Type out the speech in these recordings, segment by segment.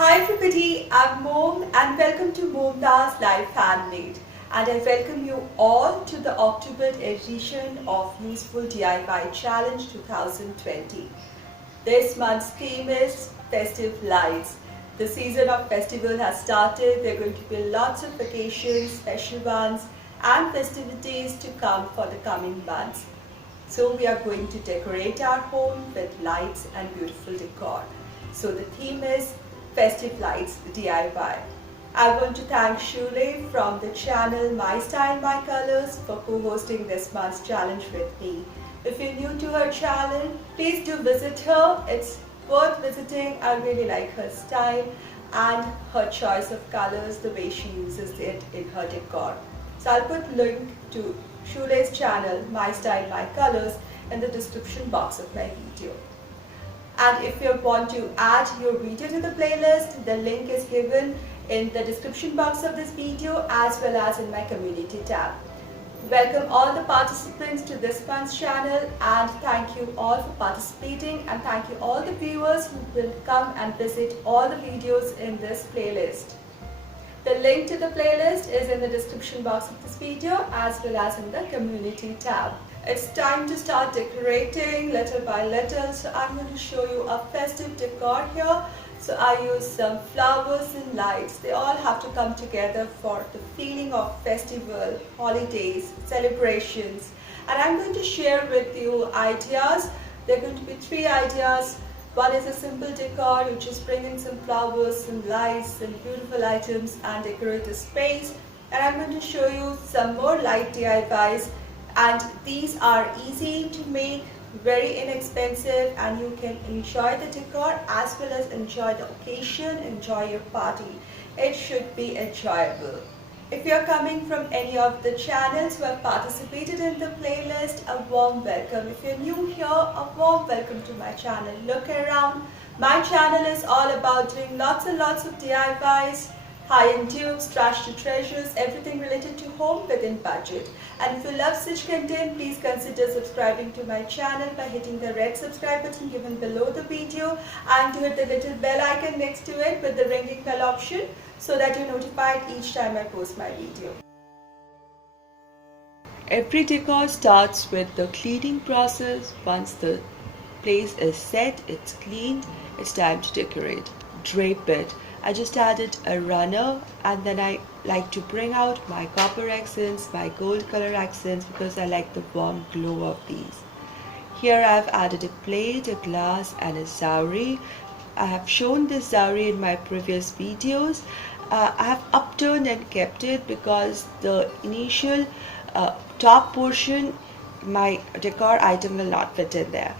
Hi everybody, I'm Mom and welcome to MomDas Live Handmade, and I welcome you all to the October edition of Useful DIY Challenge 2020. This month's theme is Festive Lights. The season of festival has started. There are going to be lots of vacations, special ones and festivities to come for the coming months. So we are going to decorate our home with lights and beautiful decor. So the theme is Festive Lights DIY. I want to thank Sule from the channel My Style, My Colors for co-hosting this month's challenge with me. If you're new to her channel, please do visit her. It's worth visiting. I really like her style and her choice of colors, the way she uses it in her decor. So I'll put link to Shule's channel, My Style, My Colors, in the description box of my video. And if you want to add your video to the playlist, the link is given in the description box of this video as well as in my community tab. Welcome all the participants to this month's channel, and thank you all for participating, and thank you all the viewers who will come and visit all the videos in this playlist. The link to the playlist is in the description box of this video as well as in the community tab. It's time to start decorating little by little. So I'm going to show you a festive decor here. So I use some flowers and lights. They all have to come together for the feeling of festival, holidays, celebrations. And I'm going to share with you ideas. There are going to be 3 ideas. One is a simple decor. You just bring in some flowers, some lights, some beautiful items and decorate a space. And I'm going to show you some more light DIYs. And these are easy to make, very inexpensive, and you can enjoy the decor as well as enjoy the occasion, enjoy your party. It should be enjoyable. If you are coming from any of the channels who have participated in the playlist, a warm welcome. If you're new here, a warm welcome to my channel. Look around. My channel is all about doing lots and lots of DIYs, high-end dupes, trash to treasures, everything related to home within budget. And if you love such content, please consider subscribing to my channel by hitting the red subscribe button given below the video, and to hit the little bell icon next to it with the ringing bell option so that you're notified each time I post my video. Every decor starts with the cleaning process. Once the place is set, it's cleaned, it's time to decorate. Drape it. I just added a runner, and then I like to bring out my copper accents, my gold color accents, because I like the warm glow of these. Here I've added a plate, a glass and a zawari. I have shown this zawari in my previous videos. I have upturned and kept it because the initial top portion, my decor item will not fit in there.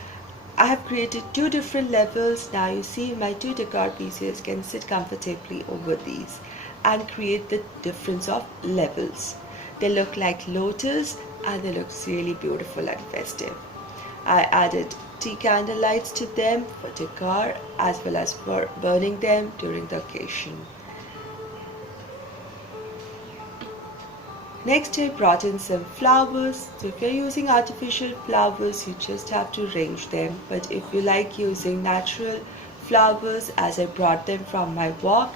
I have created 2 different levels. Now you see my 2 decor pieces can sit comfortably over these and create the difference of levels. They look like lotus and they look really beautiful and festive. I added tea candle lights to them for decor as well as for burning them during the occasion. Next, I brought in some flowers. So if you're using artificial flowers, you just have to arrange them. But if you like using natural flowers, as I brought them from my walk,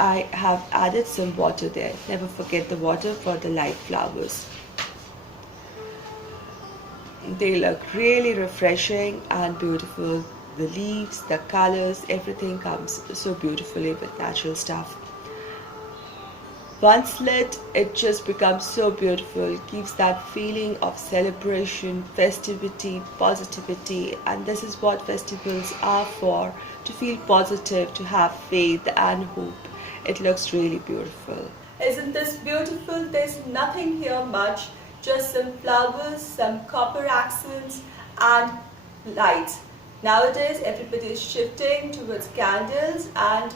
I have added some water there. Never forget the water for the light flowers. They look really refreshing and beautiful. The leaves, the colors, everything comes so beautifully with natural stuff. Once lit, it just becomes so beautiful. It gives that feeling of celebration, festivity, positivity, and this is what festivals are for, to feel positive, to have faith and hope. It looks really beautiful. Isn't this beautiful? There's nothing here much, just some flowers, some copper accents and lights. Nowadays everybody is shifting towards candles and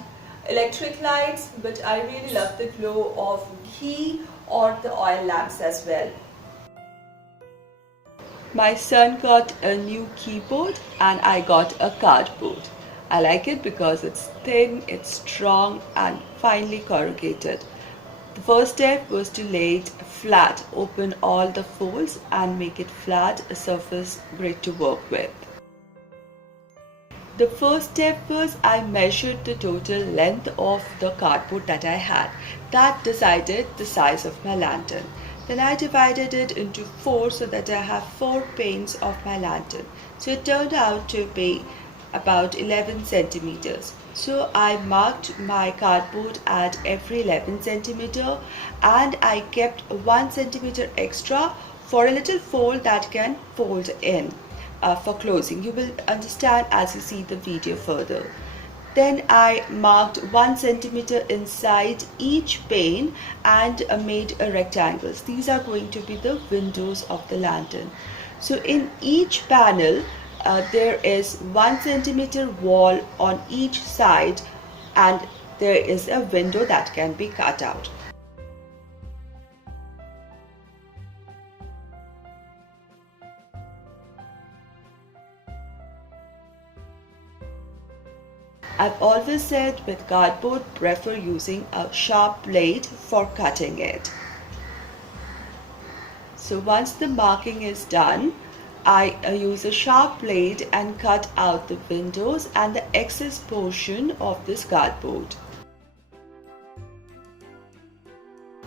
electric lights, but I really love the glow of ghee or the oil lamps as well. My son got a new keyboard and I got a cardboard. I like it because it's thin, it's strong and finely corrugated. The first step was to lay it flat, open all the folds and make it flat, a surface great to work with. The first step was I measured the total length of the cardboard that I had. That decided the size of my lantern. Then I divided it into 4 so that I have 4 panes of my lantern. So it turned out to be about 11 centimeters. So I marked my cardboard at every 11 centimeter, and I kept 1 centimeter extra for a little fold that can fold in for closing. You will understand as you see the video further. Then I marked 1 centimeter inside each pane and made a rectangles. These are going to be the windows of the lantern. So in each panel there is 1 centimeter wall on each side, and there is a window that can be cut out. I've always said with cardboard, prefer using a sharp blade for cutting it. So once the marking is done, I use a sharp blade and cut out the windows and the excess portion of this cardboard.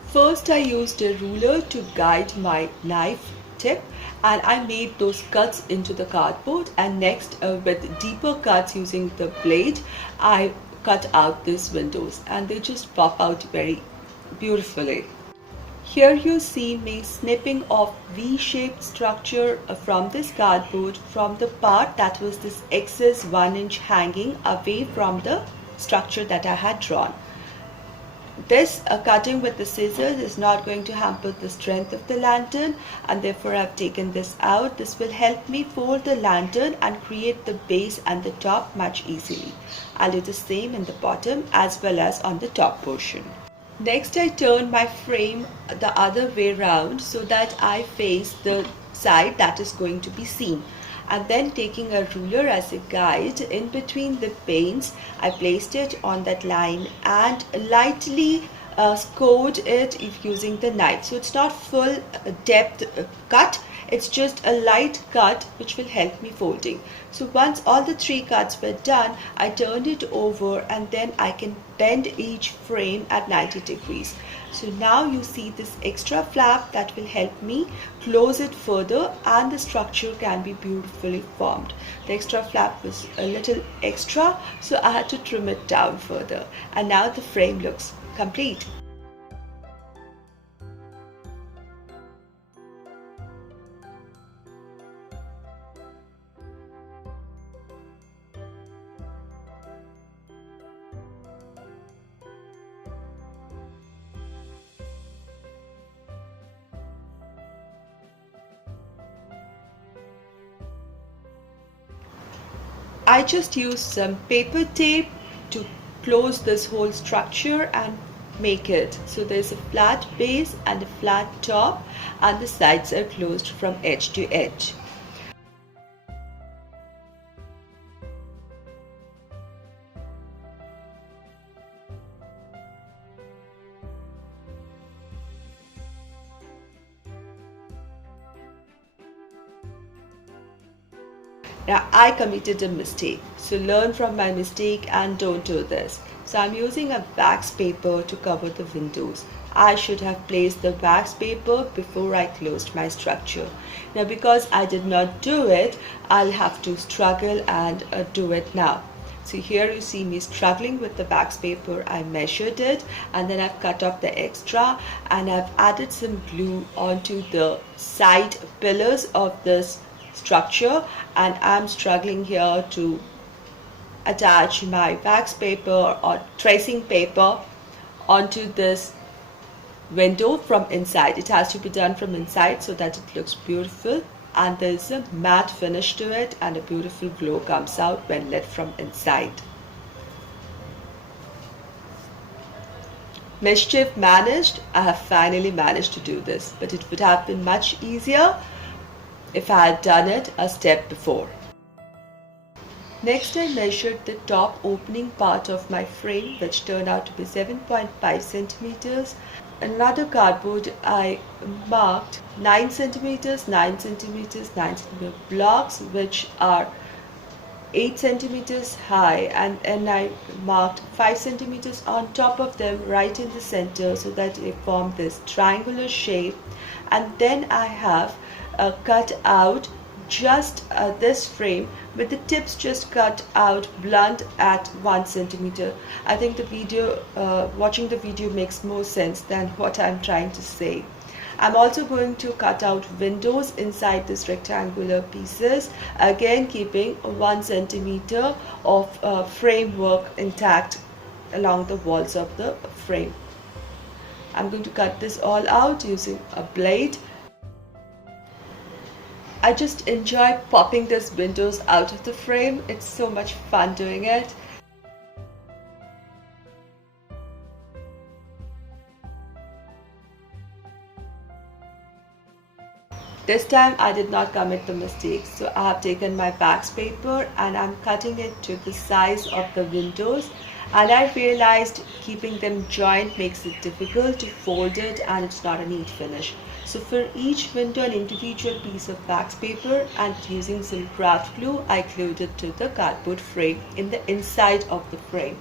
First I used a ruler to guide my knife tip, and I made those cuts into the cardboard, and next with deeper cuts using the blade I cut out these windows, and they just pop out very beautifully. Here you see me snipping off V-shaped structure from this cardboard from the part that was this excess 1 inch hanging away from the structure that I had drawn. This cutting with the scissors is not going to hamper the strength of the lantern, and therefore I've taken this out. This will help me fold the lantern and create the base and the top much easily. I'll do the same in the bottom as well as on the top portion. Next I turn my frame the other way round so that I face the side that is going to be seen, and then taking a ruler as a guide in between the panes, I placed it on that line and lightly scored it using the knife. So it's not full depth cut, it's just a light cut which will help me folding. So once all the 3 cuts were done, I turned it over, and then I can bend each frame at 90 degrees. So now you see this extra flap that will help me close it further, and the structure can be beautifully formed. The extra flap was a little extra, so I had to trim it down further, and now the frame looks complete. I just used some paper tape to close this whole structure and make it. So there's a flat base and a flat top, and the sides are closed from edge to edge. Now I committed a mistake, so learn from my mistake and don't do this. So I'm using a wax paper to cover the windows. I should have placed the wax paper before I closed my structure. Now because I did not do it, I'll have to struggle and do it now. So here you see me struggling with the wax paper. I measured it, and then I've cut off the extra, and I've added some glue onto the side pillars of this structure, and I'm struggling here to attach my wax paper or tracing paper onto this window from inside. It has to be done from inside so that it looks beautiful, and there's a matte finish to it, and a beautiful glow comes out when lit from inside. Mischief managed. I have finally managed to do this, but it would have been much easier if I had done it a step before. Next I measured the top opening part of my frame, which turned out to be 7.5 centimeters. Another cardboard I marked 9 centimeters, 9 centimeters, 9 centimeter blocks, which are 8 centimeters high, and I marked 5 centimeters on top of them right in the center so that they form this triangular shape. And then I have cut out just this frame with the tips just cut out blunt at 1 centimeter. I think the video, watching the video makes more sense than what I'm trying to say. I'm also going to cut out windows inside this rectangular pieces, again keeping 1 centimeter of framework intact along the walls of the frame. I'm going to cut this all out using a blade. I just enjoy popping these windows out of the frame. It's so much fun doing it. This time I did not commit the mistake, so I have taken my wax paper and I'm cutting it to the size of the windows, and I realized keeping them joined makes it difficult to fold it and it's not a neat finish. So for each window an individual piece of wax paper, and using some craft glue I glued it to the cardboard frame in the inside of the frame.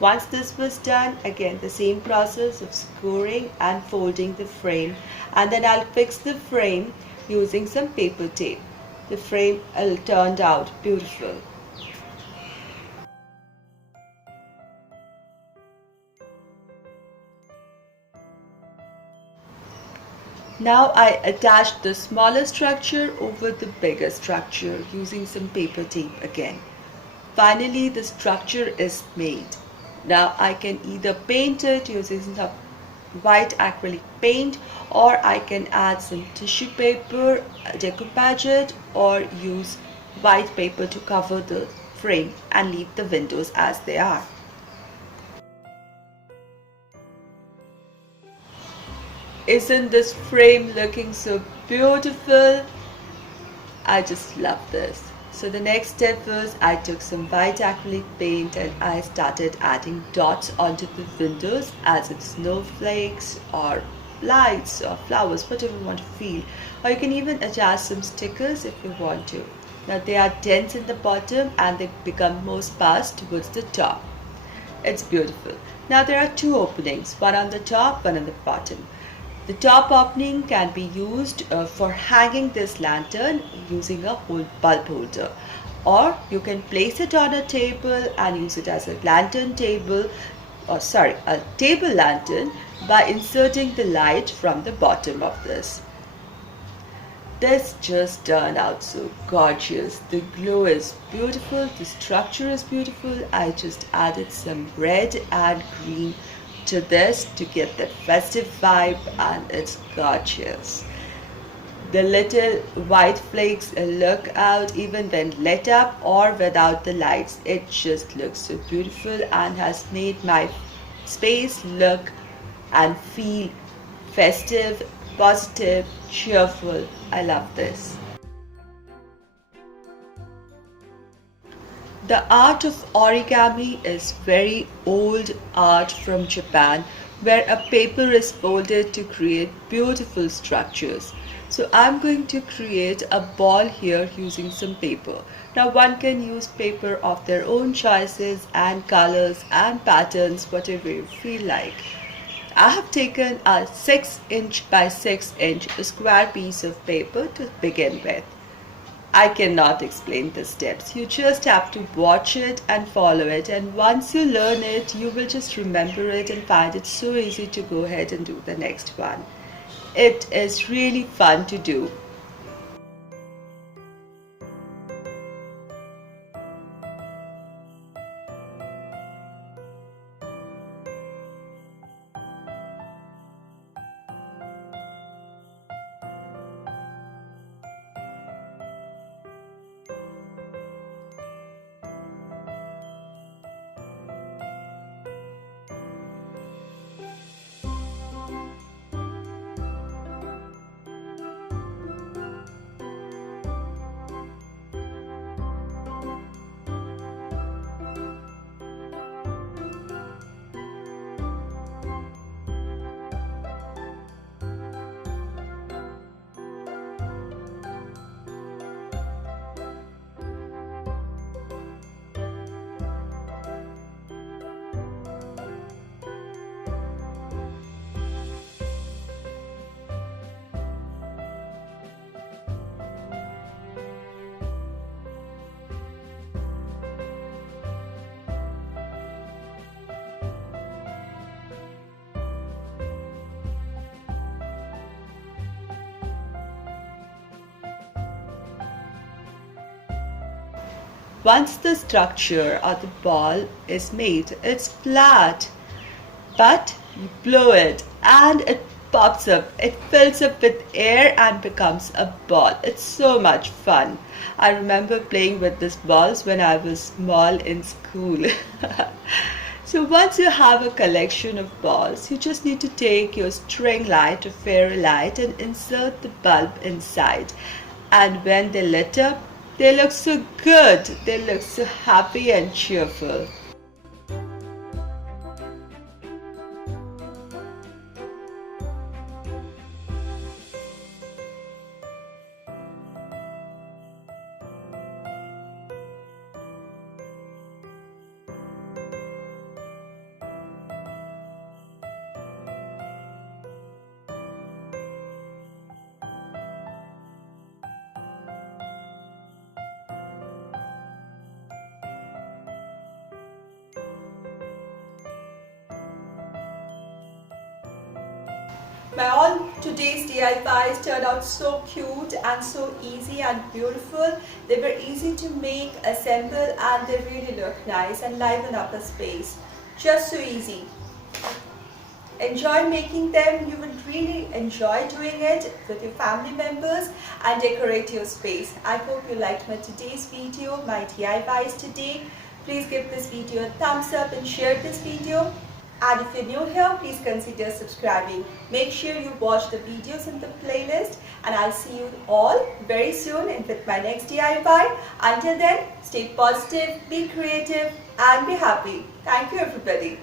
Once this was done, again the same process of scoring and folding the frame, and then I'll fix the frame using some paper tape. The frame turned out beautiful. Now I attached the smaller structure over the bigger structure using some paper tape again. Finally, the structure is made. Now I can either paint it using some white acrylic paint, or I can add some tissue paper, decoupage it, or use white paper to cover the frame and leave the windows as they are. Isn't this frame looking so beautiful? I just love this. So the next step was I took some white acrylic paint and I started adding dots onto the windows as if snowflakes or lights or flowers, whatever you want to feel. Or you can even adjust some stickers if you want to. Now they are dense in the bottom and they become more sparse towards the top. It's beautiful. Now there are two openings, one on the top, one on the bottom. The top opening can be used for hanging this lantern using a whole bulb holder, or you can place it on a table and use it as a lantern table, a table lantern, by inserting the light from the bottom of this. This just turned out so gorgeous. The glow is beautiful, the structure is beautiful. I just added some red and green to this to get that festive vibe, and it's gorgeous. The little white flakes look out even when lit up or without the lights. It just looks so beautiful and has made my space look and feel festive, positive, cheerful. I love this. The art of origami is very old art from Japan, where a paper is folded to create beautiful structures. So I'm going to create a ball here using some paper. Now one can use paper of their own choices and colors and patterns, whatever you feel like. I have taken a 6" by 6" square piece of paper to begin with. I cannot explain the steps. You just have to watch it and follow it, and once you learn it, you will just remember it and find it so easy to go ahead and do the next one. It is really fun to do. Once the structure or the ball is made, it's flat, but you blow it and it pops up. It fills up with air and becomes a ball. It's so much fun. I remember playing with these balls when I was small in school. So once you have a collection of balls, you just need to take your string light or fairy light and insert the bulb inside. And when they lit up, they look so good. They look so happy and cheerful. My all today's DIYs turned out so cute and so easy and beautiful. They were easy to make, assemble, and they really look nice and liven up a space. Just so easy. Enjoy making them. You would really enjoy doing it with your family members and decorate your space. I hope you liked my today's video, my DIYs today. Please give this video a thumbs up and share this video. And if you're new here, please consider subscribing. Make sure you watch the videos in the playlist, and I'll see you all very soon with my next DIY. Until then, stay positive, be creative, and be happy. Thank you, everybody.